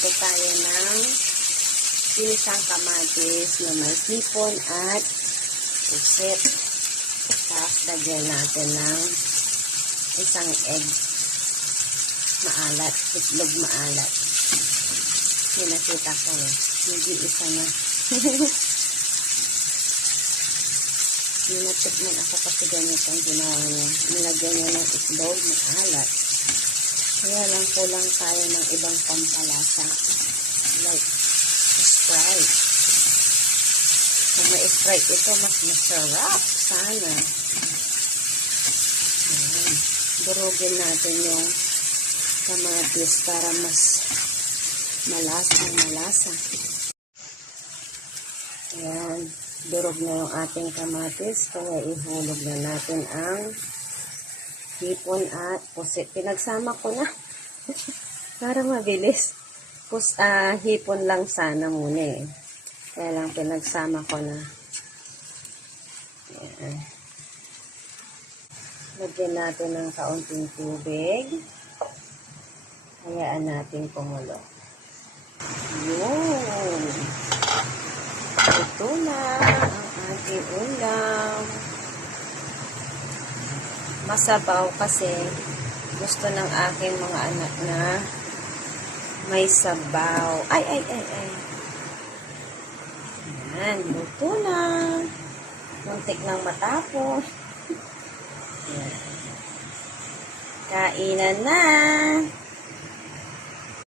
Magluto tayo ng sinisang kamatis na may hipon at pusit. Tapos lagyan natin ng isang egg. Maalat. Itlog maalat. Pinakita ko eh. Hindi isa na. Ninatikman ako kasi ganito ang ginawa niya. Nilagyan niya ng itlog maalat. Kaya lang kulang tayo ng ibang pampalasa. Like Sprite. Kung may Sprite ito, mas masarap. Sana. Ayan. Durugin natin yung kamatis para mas malasa. Ayan. Durog na yung ating kamatis. Kaya ihulog na natin ang hipon at pusit. Pinagsama ko na. Para mabilis. Hipon lang sana muna eh. Kaya lang pinagsama ko na. Ayan. Lagyan natin ng kaunting tubig. Hayaan natin kumulo. Yun. Ito na ang ating ulam. Masabaw kasi gusto ng aking mga anak na may sabaw. Ay. Ayan, luto na. Muntik nang matapos. Ayan. Kainan na.